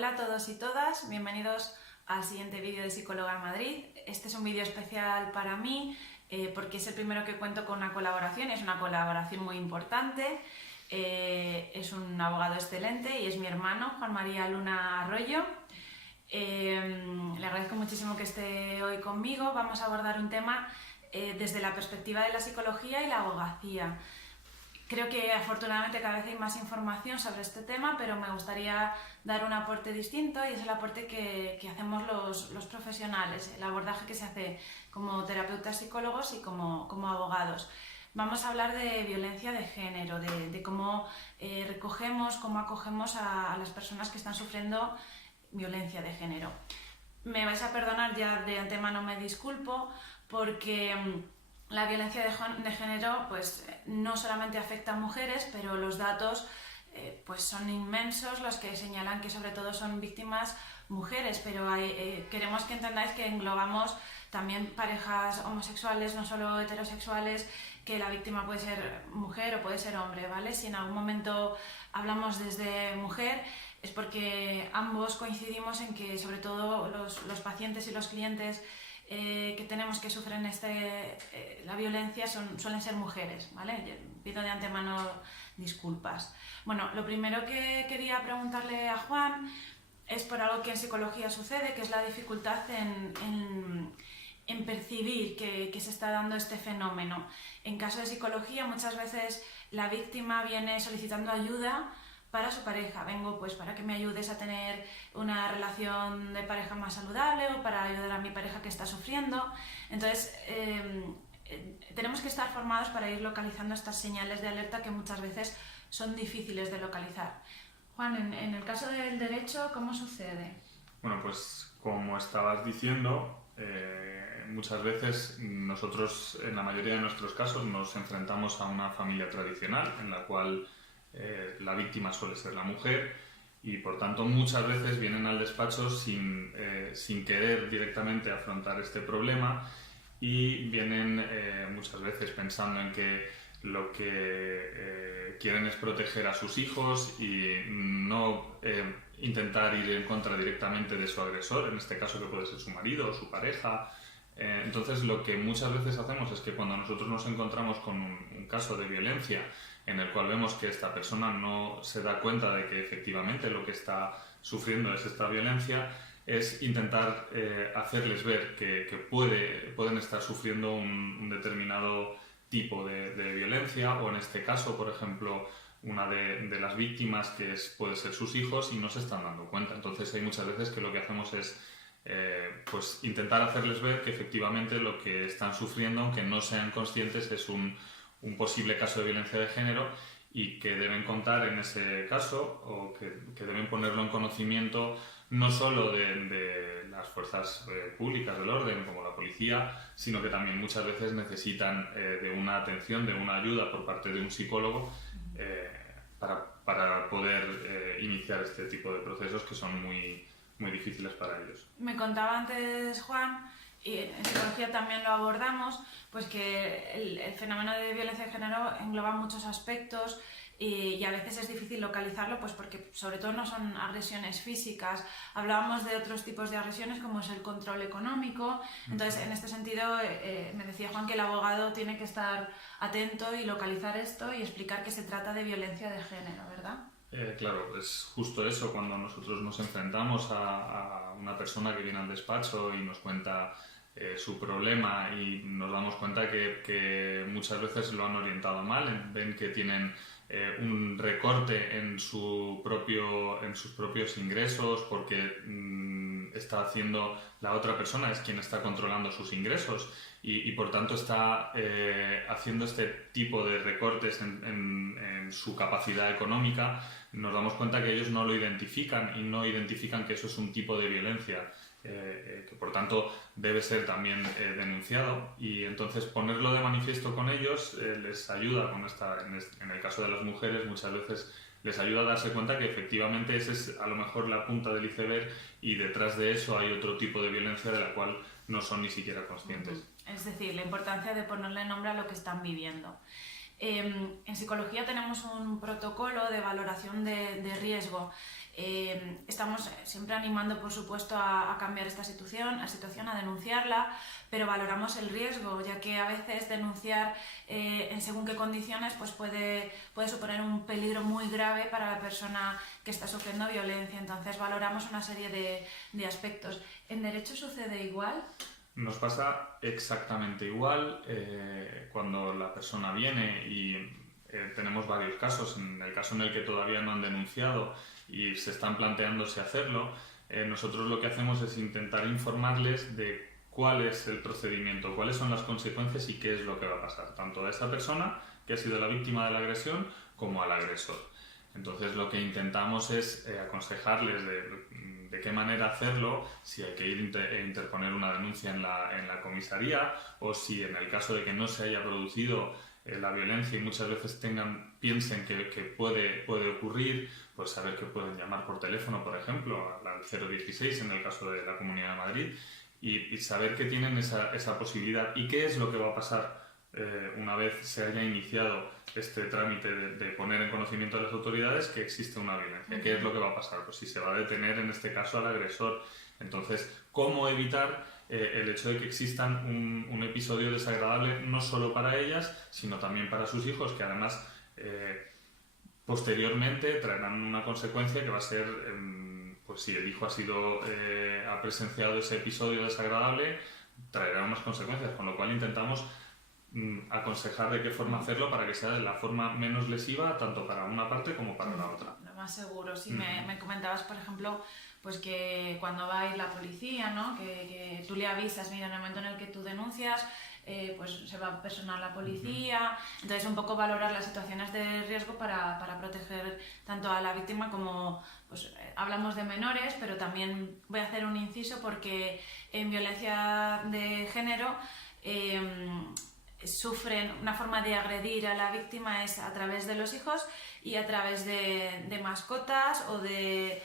Hola a todos y todas, bienvenidos al siguiente vídeo de Psicóloga en Madrid. Este es un vídeo especial para mí porque es el primero que cuento con una colaboración y es una colaboración muy importante. Es un abogado excelente y es mi hermano, Juan María Luna Arroyo. Le agradezco muchísimo que esté hoy conmigo. Vamos a abordar un tema desde la perspectiva de la psicología y la abogacía. Creo que afortunadamente cada vez hay más información sobre este tema, pero me gustaría dar un aporte distinto y es el aporte que hacemos los profesionales, el abordaje que se hace como terapeutas psicólogos y como abogados. Vamos a hablar de violencia de género, de cómo recogemos, cómo acogemos a las personas que están sufriendo violencia de género. Me vais a perdonar, ya de antemano me disculpo, porque la violencia de género pues, no solamente afecta a mujeres, pero los datos pues son inmensos, los que señalan que sobre todo son víctimas mujeres, pero queremos que entendáis que englobamos también parejas homosexuales, no solo heterosexuales, que la víctima puede ser mujer o puede ser hombre, ¿vale? Si en algún momento hablamos desde mujer, es porque ambos coincidimos en que sobre todo los pacientes y los clientes que tenemos que sufren la violencia suelen ser mujeres, ¿vale? Pido de antemano disculpas. Bueno, lo primero que quería preguntarle a Juan es por algo que en psicología sucede, que es la dificultad en percibir que se está dando este fenómeno. En caso de psicología, muchas veces la víctima viene solicitando ayuda para su pareja. Vengo pues para que me ayudes a tener una relación de pareja más saludable o para ayudar a mi pareja que está sufriendo. Entonces tenemos que estar formados para ir localizando estas señales de alerta que muchas veces son difíciles de localizar. Juan, en el caso del derecho, ¿cómo sucede? Bueno, pues como estabas diciendo, muchas veces nosotros en la mayoría de nuestros casos nos enfrentamos a una familia tradicional en la cual la víctima suele ser la mujer y por tanto muchas veces vienen al despacho sin querer directamente afrontar este problema y vienen muchas veces pensando en que lo que quieren es proteger a sus hijos y no intentar ir en contra directamente de su agresor, en este caso que puede ser su marido o su pareja. Entonces lo que muchas veces hacemos es que cuando nosotros nos encontramos con un caso de violencia en el cual vemos que esta persona no se da cuenta de que efectivamente lo que está sufriendo es esta violencia, es intentar hacerles ver que pueden estar sufriendo un determinado tipo de violencia o en este caso, por ejemplo, una de las víctimas puede ser sus hijos y no se están dando cuenta. Entonces hay muchas veces que lo que hacemos es pues intentar hacerles ver que efectivamente lo que están sufriendo, aunque no sean conscientes, es un posible caso de violencia de género y que deben contar en ese caso o que deben ponerlo en conocimiento no solo de las fuerzas públicas del orden como la policía, sino que también muchas veces necesitan de una atención, de una ayuda por parte de un psicólogo para poder iniciar este tipo de procesos que son muy difíciles para ellos. Me contaba antes Juan, y en psicología también lo abordamos, pues que el fenómeno de violencia de género engloba muchos aspectos y a veces es difícil localizarlo pues porque sobre todo no son agresiones físicas. Hablábamos de otros tipos de agresiones como es el control económico. Entonces en este sentido me decía Juan que el abogado tiene que estar atento y localizar esto y explicar que se trata de violencia de género, ¿verdad? Claro, es justo eso, cuando nosotros nos enfrentamos a una persona que viene al despacho y nos cuenta su problema y nos damos cuenta que muchas veces lo han orientado mal, ven que tienen un recorte en sus propios ingresos porque está haciendo la otra persona, es quien está controlando sus ingresos y por tanto está haciendo este tipo de recortes en su capacidad económica. Nos damos cuenta que ellos no lo identifican y no identifican que eso es un tipo de violencia que por tanto debe ser también denunciado y entonces ponerlo de manifiesto con ellos les ayuda en el caso de las mujeres muchas veces les ayuda a darse cuenta que efectivamente esa es a lo mejor la punta del iceberg y detrás de eso hay otro tipo de violencia de la cual no son ni siquiera conscientes. Es decir, la importancia de ponerle nombre a lo que están viviendo. En psicología tenemos un protocolo de valoración de riesgo. Estamos siempre animando, por supuesto, a cambiar esta situación, a denunciarla, pero valoramos el riesgo, ya que a veces denunciar en según qué condiciones pues puede suponer un peligro muy grave para la persona que está sufriendo violencia. Entonces valoramos una serie de aspectos. ¿En derecho sucede igual? Nos pasa exactamente igual cuando la persona viene y tenemos varios casos. En el caso en el que todavía no han denunciado y se están planteándose hacerlo, nosotros lo que hacemos es intentar informarles de cuál es el procedimiento, cuáles son las consecuencias y qué es lo que va a pasar, tanto a esa persona que ha sido la víctima de la agresión como al agresor. Entonces lo que intentamos es aconsejarles de qué manera hacerlo, si hay que ir a interponer una denuncia en la comisaría, o si en el caso de que no se haya producido la violencia y muchas veces piensen que puede ocurrir, pues saber que pueden llamar por teléfono, por ejemplo, al 016 en el caso de la Comunidad de Madrid, y saber que tienen esa posibilidad y qué es lo que va a pasar una vez se haya iniciado este trámite de poner en conocimiento de las autoridades que existe una violencia. ¿Qué es lo que va a pasar? Pues si se va a detener en este caso al agresor. Entonces, ¿cómo evitar el hecho de que existan un episodio desagradable no solo para ellas, sino también para sus hijos, que además posteriormente traerán una consecuencia que va a ser, pues si el hijo ha presenciado ese episodio desagradable, traerá unas consecuencias, con lo cual intentamos aconsejar de qué forma hacerlo para que sea de la forma menos lesiva tanto para una parte como para la otra. Lo más seguro. Sí, me comentabas, por ejemplo, pues que cuando va a ir la policía, ¿no? que tú le avisas, mira, en el momento en el que tú denuncias, pues se va a personar la policía. Entonces un poco valorar las situaciones de riesgo para proteger tanto a la víctima como, pues hablamos de menores, pero también voy a hacer un inciso porque en violencia de género sufren una forma de agredir a la víctima es a través de los hijos y a través de mascotas o de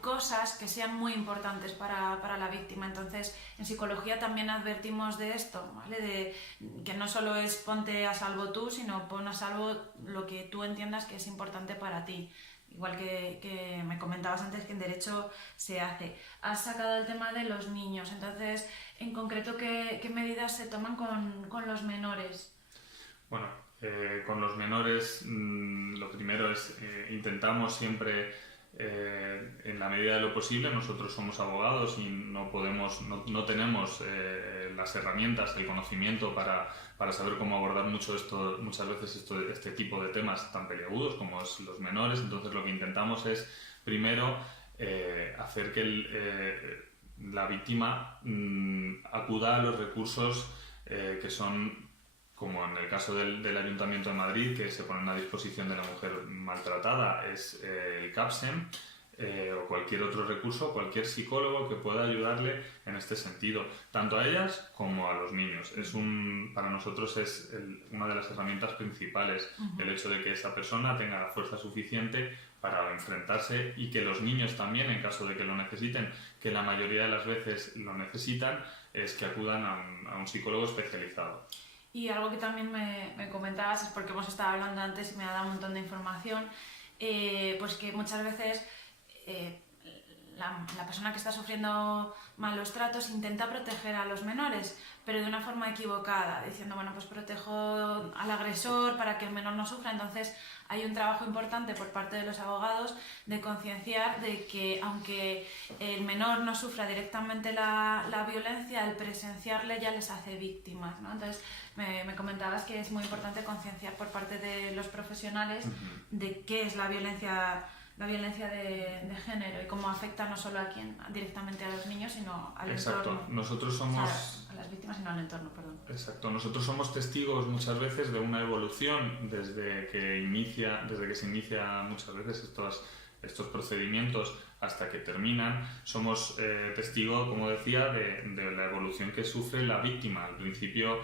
cosas que sean muy importantes para la víctima. Entonces, en psicología también advertimos de esto, ¿vale? De que no solo es ponte a salvo tú, sino pon a salvo lo que tú entiendas que es importante para ti. Igual que me comentabas antes que en derecho se hace. Has sacado el tema de los niños, entonces, en concreto, ¿qué medidas se toman con los menores? Bueno, con los menores lo primero es intentamos siempre, en la medida de lo posible, nosotros somos abogados y no tenemos las herramientas, el conocimiento para saber cómo abordar muchas veces este tipo de temas tan peliagudos como es los menores. Entonces lo que intentamos es primero hacer que la víctima acuda a los recursos que son, como en el caso del Ayuntamiento de Madrid, que se ponen a disposición de la mujer maltratada, es el CAPSEM, o cualquier otro recurso, cualquier psicólogo que pueda ayudarle en este sentido, tanto a ellas como a los niños. Para nosotros es una de las herramientas principales, el hecho de que esa persona tenga la fuerza suficiente para enfrentarse y que los niños también, en caso de que lo necesiten, que la mayoría de las veces lo necesitan, es que acudan a un psicólogo especializado. Y algo que también me comentabas, es porque hemos estado hablando antes y me ha dado un montón de información, pues que muchas veces la persona que está sufriendo malos tratos intenta proteger a los menores, pero de una forma equivocada, diciendo, bueno, pues protejo al agresor para que el menor no sufra. Entonces hay un trabajo importante por parte de los abogados de concienciar de que aunque el menor no sufra directamente la violencia, el presenciarle ya les hace víctimas, ¿no? Entonces me comentabas que es muy importante concienciar por parte de los profesionales de qué es la violencia de género y cómo afecta no solo directamente a los niños, sino al entorno. Nosotros somos... O sea, a las víctimas, sino al entorno, perdón. Exacto. Nosotros somos testigos muchas veces de una evolución desde que se inicia muchas veces estos procedimientos hasta que terminan, somos testigo, como decía, de la evolución que sufre la víctima. Al principio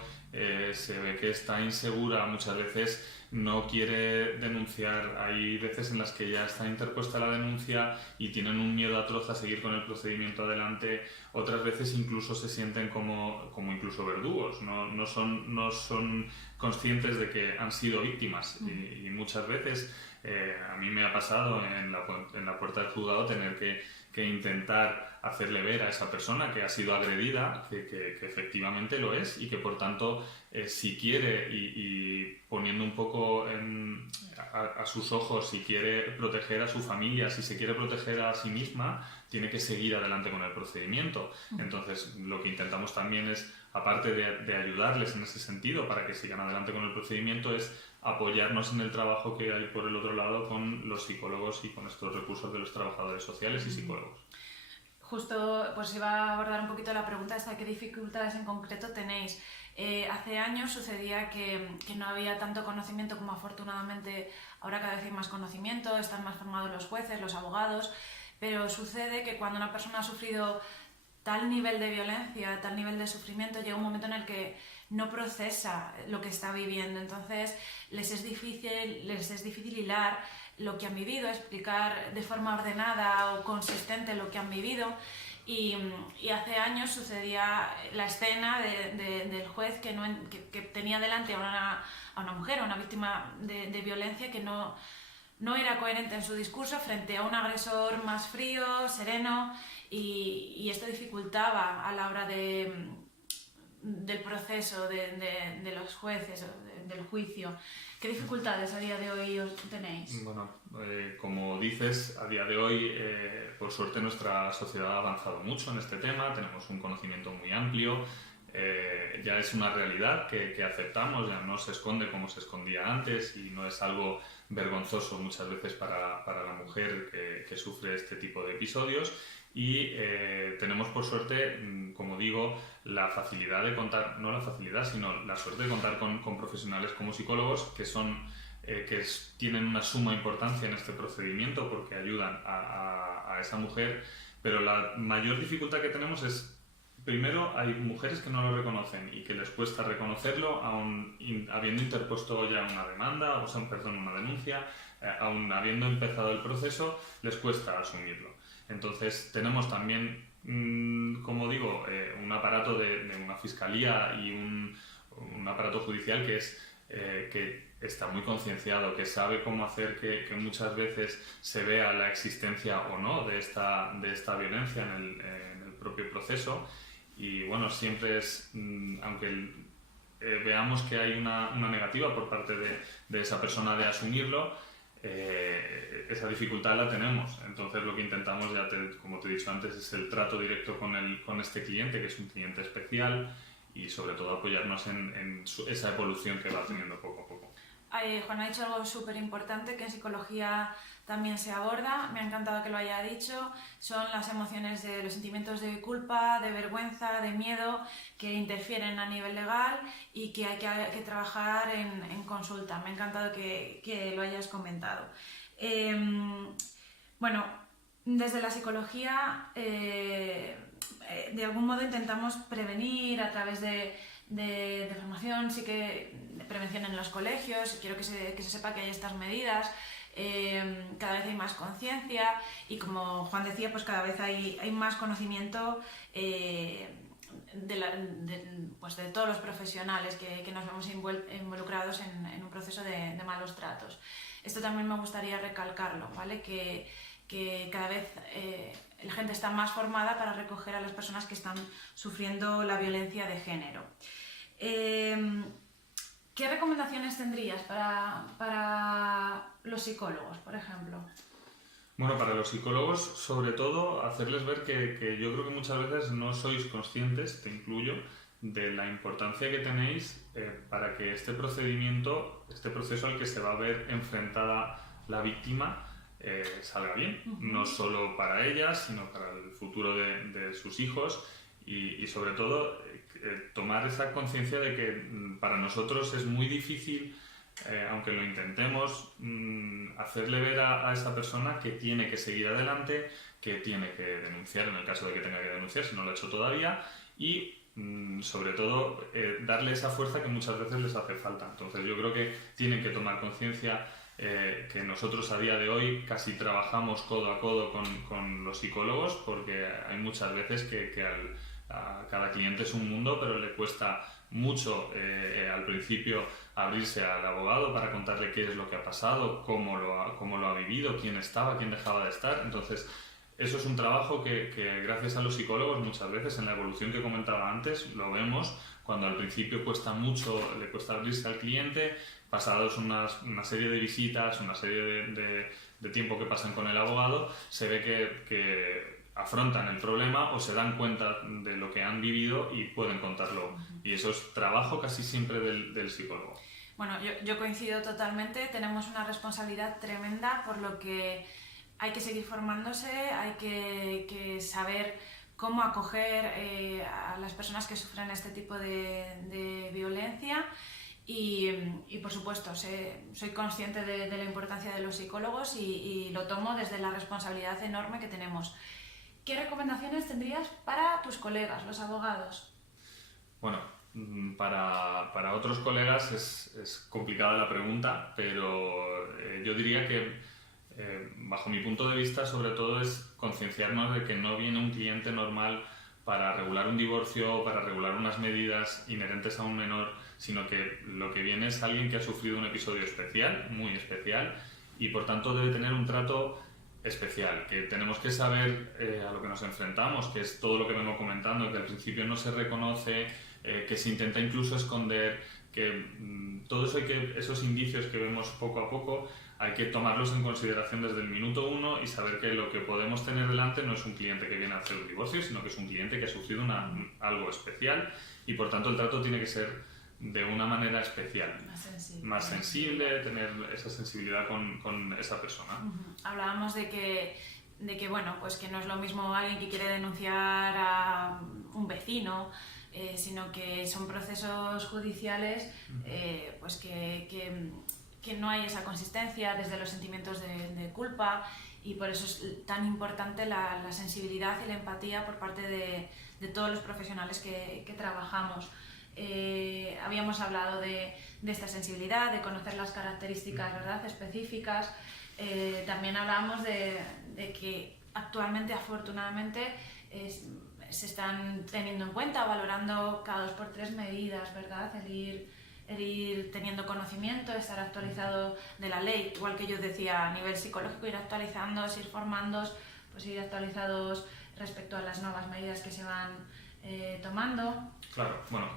se ve que está insegura, muchas veces no quiere denunciar, hay veces en las que ya está interpuesta la denuncia y tienen un miedo atroz a seguir con el procedimiento adelante, otras veces incluso se sienten como incluso verdugos, no son conscientes de que han sido víctimas y muchas veces a mí me ha pasado en la puerta del juzgado tener que intentar hacerle ver a esa persona que ha sido agredida que efectivamente lo es y que por tanto si quiere y poniendo un poco a sus ojos, si quiere proteger a su familia, si se quiere proteger a sí misma, tiene que seguir adelante con el procedimiento. Entonces lo que intentamos también es, aparte de ayudarles en ese sentido para que sigan adelante con el procedimiento, es apoyarnos en el trabajo que hay por el otro lado con los psicólogos y con estos recursos de los trabajadores sociales y psicólogos. Justo pues iba a abordar un poquito la pregunta esta, ¿qué dificultades en concreto tenéis? Hace años sucedía que no había tanto conocimiento como afortunadamente ahora cada vez hay más conocimiento, están más formados los jueces, los abogados, pero sucede que cuando una persona ha sufrido tal nivel de violencia, tal nivel de sufrimiento, llega un momento en el que no procesa lo que está viviendo, entonces les es difícil hilar lo que han vivido, explicar de forma ordenada o consistente lo que han vivido y hace años sucedía la escena del juez que tenía delante a una mujer, a una víctima de violencia que no era coherente en su discurso frente a un agresor más frío, sereno y esto dificultaba a la hora del proceso de los jueces, del juicio. ¿Qué dificultades a día de hoy tenéis? Bueno, como dices, a día de hoy, por suerte, nuestra sociedad ha avanzado mucho en este tema, tenemos un conocimiento muy amplio, ya es una realidad que aceptamos, ya no se esconde como se escondía antes y no es algo vergonzoso muchas veces para la mujer que sufre este tipo de episodios. Y tenemos por suerte, como digo, la facilidad de contar, no la facilidad, sino la suerte de contar con profesionales como psicólogos que tienen una suma importancia en este procedimiento porque ayudan a esa mujer, pero la mayor dificultad que tenemos es, primero, hay mujeres que no lo reconocen y que les cuesta reconocerlo habiendo interpuesto ya una demanda, una denuncia, aún habiendo empezado el proceso, les cuesta asumirlo. Entonces tenemos también, como digo, un aparato de una fiscalía y un aparato judicial que está muy concienciado, que sabe cómo hacer que muchas veces se vea la existencia o no de esta violencia en el propio proceso. Y bueno, siempre es, aunque veamos que hay una negativa por parte de esa persona de asumirlo, esa dificultad la tenemos. Entonces lo que intentamos, como te he dicho antes, es el trato directo con este cliente, que es un cliente especial, y sobre todo apoyarnos en esa evolución que va teniendo poco a poco. Juan ha dicho algo súper importante que en psicología también se aborda, me ha encantado que lo haya dicho, son las emociones de los sentimientos de culpa, de vergüenza, de miedo que interfieren a nivel legal y que hay que trabajar en consulta. Me ha encantado que lo hayas comentado. Bueno, desde la psicología de algún modo intentamos prevenir a través de formación, sí que de prevención en los colegios, quiero que se sepa que hay estas medidas, cada vez hay más conciencia y como Juan decía, pues cada vez hay más conocimiento de todos los profesionales que nos vemos involucrados en un proceso de malos tratos. Esto también me gustaría recalcarlo, ¿vale? Que cada vez la gente está más formada para recoger a las personas que están sufriendo la violencia de género. ¿Qué recomendaciones tendrías para los psicólogos, por ejemplo? Bueno, para los psicólogos, sobre todo, hacerles ver que yo creo que muchas veces no sois conscientes, te incluyo, de la importancia que tenéis para que este proceso al que se va a ver enfrentada la víctima, salga bien, no solo para ella, sino para el futuro de sus hijos y sobre todo tomar esa conciencia de que para nosotros es muy difícil aunque lo intentemos, hacerle ver a esa persona que tiene que seguir adelante, que tiene que denunciar en el caso de que tenga que denunciar, si no lo ha hecho todavía, y sobre todo darle esa fuerza que muchas veces les hace falta. Entonces yo creo que tienen que tomar conciencia que nosotros a día de hoy casi trabajamos codo a codo con los psicólogos, porque hay muchas veces que a cada cliente es un mundo, pero le cuesta mucho al principio abrirse al abogado para contarle qué es lo que ha pasado, cómo lo ha vivido, quién estaba, quién dejaba de estar. Entonces eso es un trabajo que gracias a los psicólogos muchas veces en la evolución que comentaba antes lo vemos, cuando al principio cuesta mucho, le cuesta abrirse al cliente, pasados una serie de visitas, una serie de tiempo que pasan con el abogado, se ve que afrontan el problema o se dan cuenta de lo que han vivido y pueden contarlo. Y eso es trabajo casi siempre del psicólogo. Bueno, yo coincido totalmente, tenemos una responsabilidad tremenda, por lo que hay que seguir formándose, hay que saber cómo acoger a las personas que sufren este tipo de violencia y por supuesto, soy consciente de la importancia de los psicólogos y lo tomo desde la responsabilidad enorme que tenemos. ¿Qué recomendaciones tendrías para tus colegas, los abogados? Bueno, para otros colegas es complicada la pregunta, pero yo diría que bajo mi punto de vista, sobre todo es concienciarnos de que no viene un cliente normal para regular un divorcio o para regular unas medidas inherentes a un menor, sino que lo que viene es alguien que ha sufrido un episodio especial, muy especial, y por tanto debe tener un trato especial, que tenemos que saber a lo que nos enfrentamos, que es todo lo que vengo comentando, que al principio no se reconoce, que se intenta incluso esconder, que todos esos indicios que vemos poco a poco hay que tomarlos en consideración desde el minuto uno y saber que lo que podemos tener delante no es un cliente que viene a hacer un divorcio, sino que es un cliente que ha sufrido algo especial y por tanto el trato tiene que ser de una manera especial, más sensible, tener esa sensibilidad con esa persona. Hablábamos de que bueno, pues que no es lo mismo alguien que quiere denunciar a un vecino, sino que son procesos judiciales pues que no hay esa consistencia desde los sentimientos de culpa, y por eso es tan importante la sensibilidad y la empatía por parte de todos los profesionales que trabajamos. Habíamos hablado de esta sensibilidad, de conocer las características, ¿verdad?, específicas. También hablábamos de que actualmente, afortunadamente, se están teniendo en cuenta, valorando cada 2 por 3 medidas, ¿verdad?, el ir teniendo conocimiento, estar actualizado de la ley, igual que yo decía, a nivel psicológico, ir actualizándoos, ir formándoos, pues ir actualizados respecto a las nuevas medidas que se van tomando. Claro, bueno,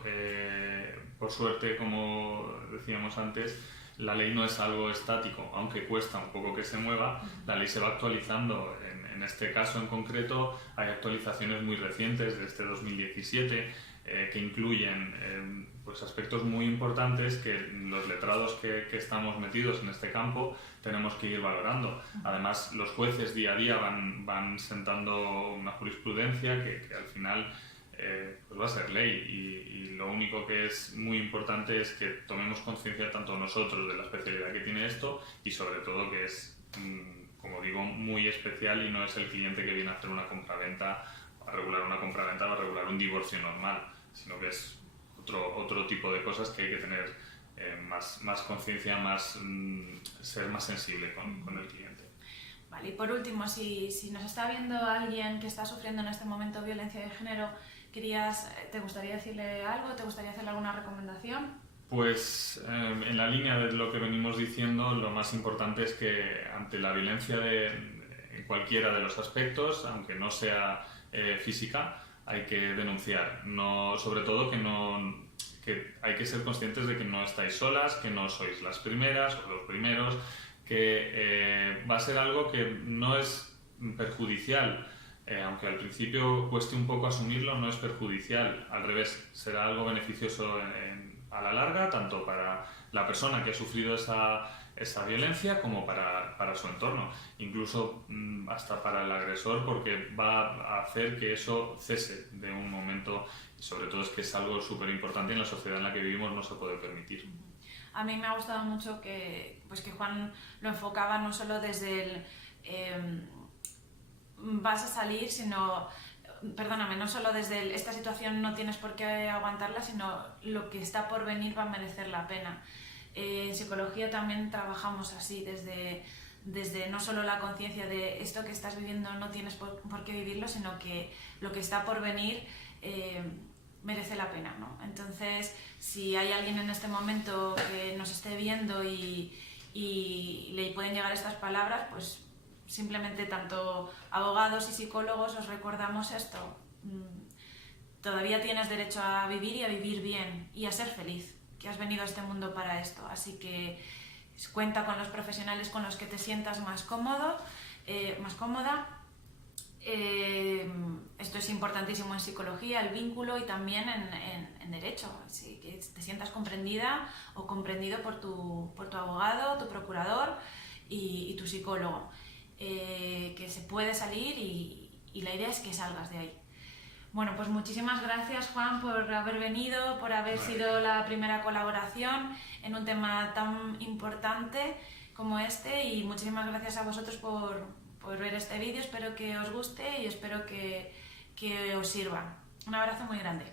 por suerte, como decíamos antes, la ley no es algo estático, aunque cuesta un poco que se mueva, la ley se va actualizando. En este caso en concreto hay actualizaciones muy recientes de este 2017 que incluyen pues aspectos muy importantes que los letrados que estamos metidos en este campo tenemos que ir valorando. Además, los jueces día a día van sentando una jurisprudencia que al final pues va a ser ley y lo único que es muy importante es que tomemos conciencia tanto nosotros de la especialidad que tiene esto y sobre todo que es, como digo, muy especial y no es el cliente que viene a hacer una compraventa, a regular una compraventa o a regular un divorcio normal, sino que es otro tipo de cosas que hay que tener más conciencia, ser más sensible con el cliente. Vale, y por último, si nos está viendo alguien que está sufriendo en este momento violencia de género, ¿te gustaría decirle algo? ¿Te gustaría hacerle alguna recomendación? Pues en la línea de lo que venimos diciendo, lo más importante es que ante la violencia en cualquiera de los aspectos, aunque no sea física, hay que denunciar. Sobre todo que hay que ser conscientes de que no estáis solas, que no sois las primeras o los primeros, que va a ser algo que no es perjudicial. Aunque al principio cueste un poco asumirlo, no es perjudicial, al revés, será algo beneficioso a la larga, tanto para la persona que ha sufrido esa violencia como para su entorno, incluso hasta para el agresor, porque va a hacer que eso cese de un momento, y sobre todo es que es algo súper importante en la sociedad en la que vivimos, no se puede permitir. a mí me ha gustado mucho que Juan lo enfocaba no solo desde el vas a salir, sino, perdóname, no solo desde esta situación no tienes por qué aguantarla, sino lo que está por venir va a merecer la pena. En psicología también trabajamos así, desde no solo la conciencia de esto que estás viviendo no tienes por qué vivirlo, sino que lo que está por venir merece la pena, ¿no? Entonces, si hay alguien en este momento que nos esté viendo y le pueden llegar estas palabras, pues simplemente tanto abogados y psicólogos os recordamos esto. Todavía tienes derecho a vivir y a vivir bien y a ser feliz, que has venido a este mundo para esto. Así que cuenta con los profesionales con los que te sientas más cómodo, más cómoda. Esto es importantísimo en psicología, el vínculo, y también en derecho, así que te sientas comprendida o comprendido por tu abogado, tu procurador y tu psicólogo, que se puede salir y la idea es que salgas de ahí. Bueno, pues muchísimas gracias, Juan, por haber venido, por haber sido la primera colaboración en un tema tan importante como este, y muchísimas gracias a vosotros por ver este vídeo. Espero que os guste y espero que os sirva. Un abrazo muy grande.